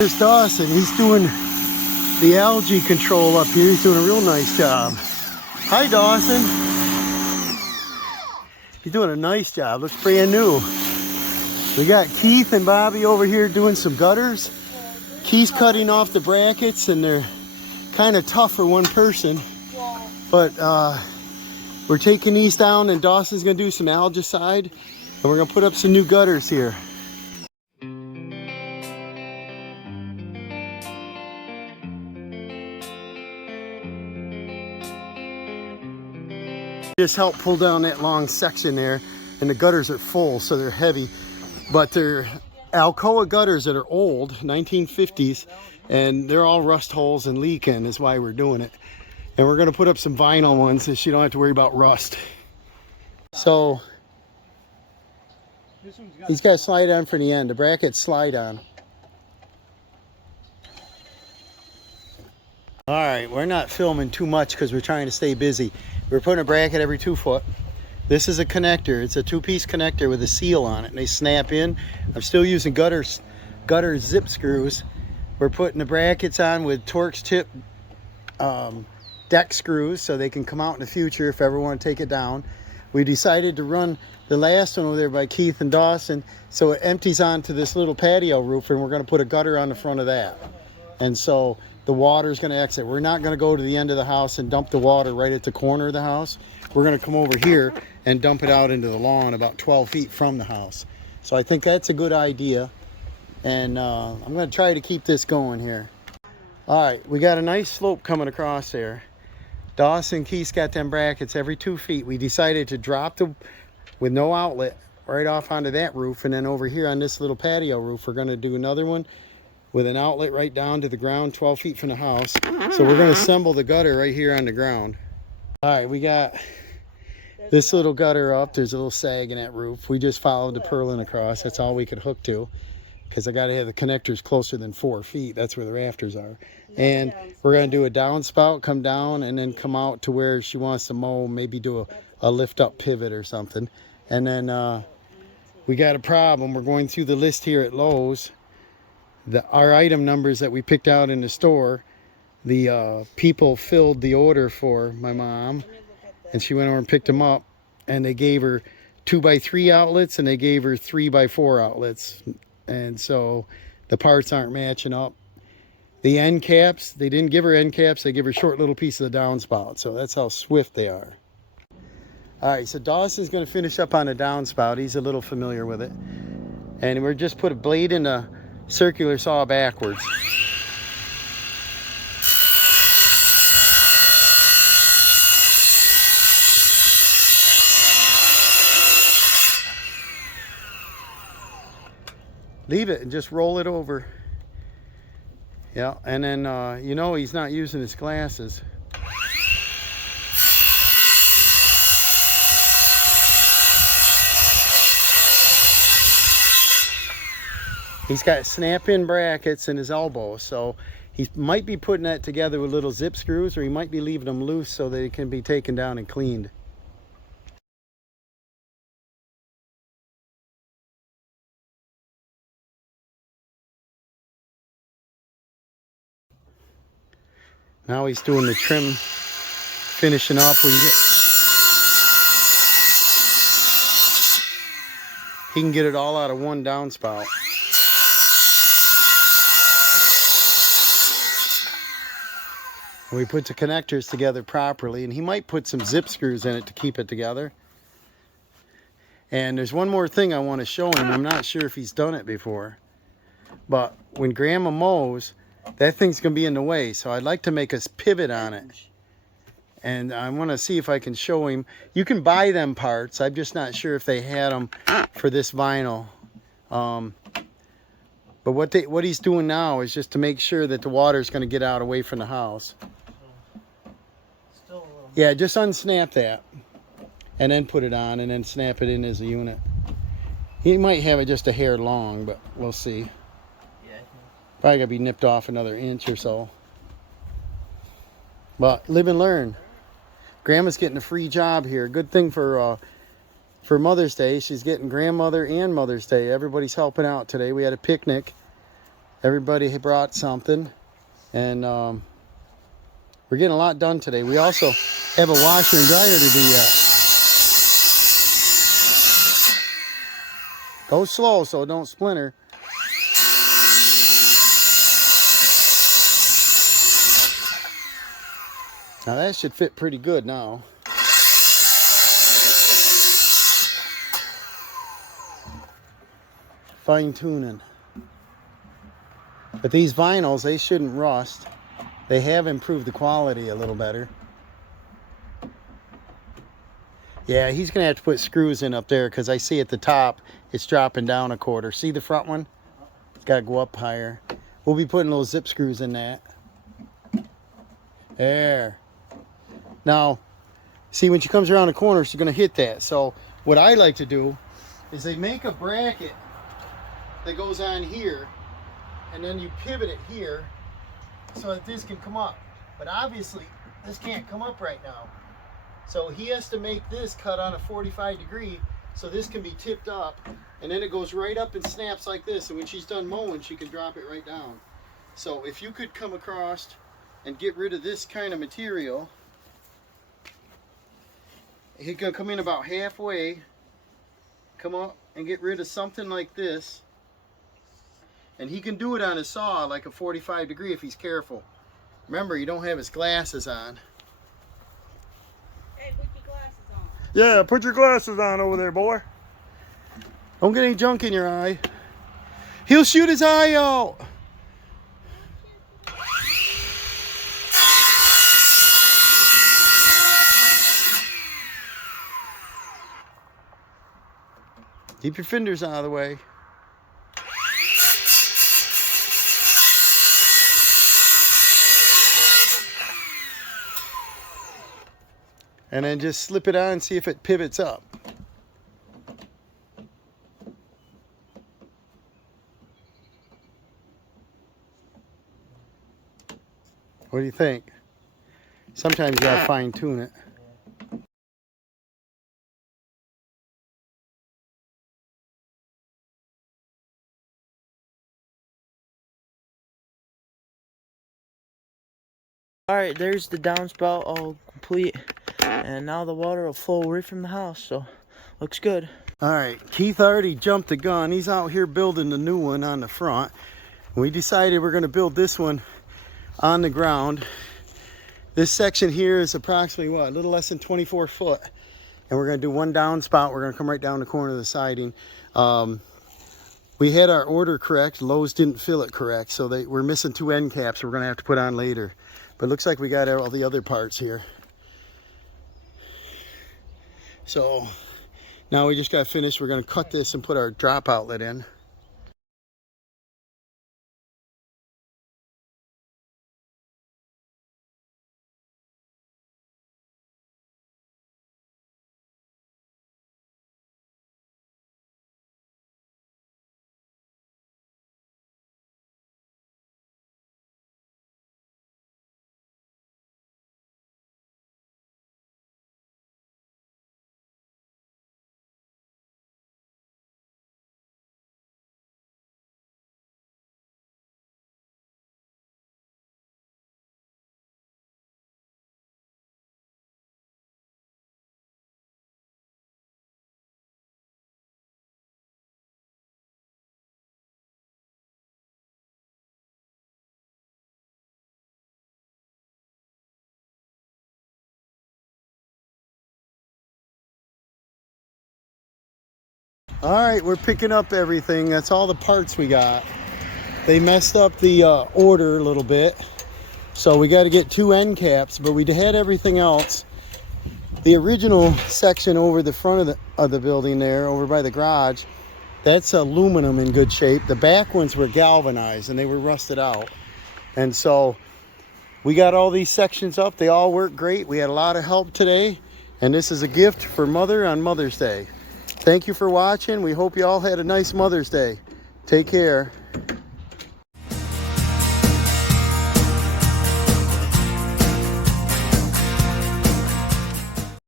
Here's Dawson. He's doing the algae control up here. He's doing a real nice job. Hi, Dawson. He's doing a nice job. Looks brand new. We got Keith and Bobby over here doing some gutters. Keith's cutting off the brackets, and they're kind of tough for one person. But we're taking these down, and Dawson's going to do some algicide, and we're going to put up some new gutters here. Just help pull down that long section there, and the gutters are full, so they're heavy. But they're Alcoa gutters that are old, 1950s, and they're all rust holes and leaking is why we're doing it. And we're going to put up some vinyl ones so you don't have to worry about rust. So he's got to slide on for the end. The brackets slide on. All right, we're not filming too much because we're trying to stay busy. We're putting a bracket every 2 foot. This is a connector. It's a 2-piece connector with a seal on it, and they snap in. I'm still using gutter zip screws. We're putting the brackets on with Torx tip deck screws so they can come out in the future if ever want to take it down. We decided to run the last one over there by Keith and Dawson so it empties onto this little patio roof, and we're going to put a gutter on the front of that. And so the water is going to exit. We're not going to go to the end of the house and dump the water right at the corner of the house. We're going to come over here and dump it out into the lawn about 12 feet from the house. So I think that's a good idea. And I'm going to try to keep this going here. All right, we got a nice slope coming across there. Dawson Keith's got them brackets every 2 feet. We decided to drop with no outlet right off onto that roof. And then over here on this little patio roof, we're going to do another one with an outlet right down to the ground 12 feet from the house. So we're going to assemble the gutter right here on the ground. All right, we got this little gutter up. There's a little sag in that roof. We just followed the purlin across. That's all we could hook to because I got to have the connectors closer than 4 feet. That's where the rafters are. And we're going to do a downspout, come down, and then come out to where she wants to mow, maybe do a lift up pivot or something. And then we got a problem. We're going through the list here at Lowe's. Our item numbers that we picked out in the store, the people filled the order for my mom, and she went over and picked them up, and they gave her 2x3 outlets and they gave her 3x4 outlets, and so the parts aren't matching up. The end caps, they didn't give her end caps, they give her short little piece of the downspout, so that's how swift they are. All right, so Dawson's going to finish up on the downspout. He's a little familiar with it, and we're just put a blade in a circular saw backwards. Leave it and just roll it over. Yeah, and then you know he's not using his glasses. He's got snap-in brackets in his elbow, so he might be putting that together with little zip screws, or he might be leaving them loose so that it can be taken down and cleaned. Now he's doing the trim, finishing up. He can get it all out of one downspout. We put the connectors together properly, and he might put some zip screws in it to keep it together. And there's one more thing I want to show him. I'm not sure if he's done it before, but when Grandma mows, that thing's going to be in the way, so I'd like to make a pivot on it. And I want to see if I can show him. You can buy them parts. I'm just not sure if they had them for this vinyl. But what he's doing now is just to make sure that the water's going to get out away from the house. Yeah, just unsnap that and then put it on and then snap it in as a unit. He might have it just a hair long, but we'll see. Probably got to be nipped off another inch or so. But live and learn. Grandma's getting a free job here. Good thing for Mother's Day. She's getting grandmother and Mother's Day. Everybody's helping out today. We had a picnic Everybody brought something, and we're getting a lot done today. We also have a washer and dryer to do yet. Go slow so it don't splinter. Now that should fit pretty good now. Fine tuning. But these vinyls, they shouldn't rust. They have improved the quality a little better. Yeah, he's gonna have to put screws in up there because I see at the top it's dropping down a quarter. See the front one? It's gotta go up higher. We'll be putting little zip screws in that. There. Now, see, when she comes around the corner, she's gonna hit that. So what I like to do is they make a bracket that goes on here, and then you pivot it here so that this can come up. But obviously, this can't come up right now. So he has to make this cut on a 45 degree so this can be tipped up, and then it goes right up and snaps like this, and when she's done mowing, she can drop it right down. So if you could come across and get rid of this kind of material, he's gonna come in about halfway, come up and get rid of something like this, and he can do it on a saw like a 45 degree if he's careful. Remember, you don't have his glasses on. Hey, put your glasses on. Yeah, put your glasses on over there, boy. Don't get any junk in your eye. He'll shoot his eye out. Keep your fenders out of the way. And then just slip it on and see if it pivots up. What do you think? Sometimes you gotta fine tune it. Alright, there's the downspout all complete, and now the water will flow right from the house, so looks good. Alright, Keith already jumped the gun. He's out here building the new one on the front. We decided we're going to build this one on the ground. This section here is approximately, what, a little less than 24 foot. And we're going to do one downspout. We're going to come right down the corner of the siding. We had our order correct. Lowe's didn't fill it correct, so we're missing 2 end caps we're going to have to put on later. But it looks like we got all the other parts here. So now we just got finished. We're going to cut this and put our drop outlet in. All right, we're picking up everything. That's all the parts we got. They messed up the order a little bit, so we got to get 2 end caps, but we had everything else. The original section over the front of the building there, over by the garage, that's aluminum in good shape. The back ones were galvanized and they were rusted out. And so we got all these sections up. They all work great. We had a lot of help today, and this is a gift for Mother on Mother's Day. Thank you for watching. We hope you all had a nice Mother's Day. Take care.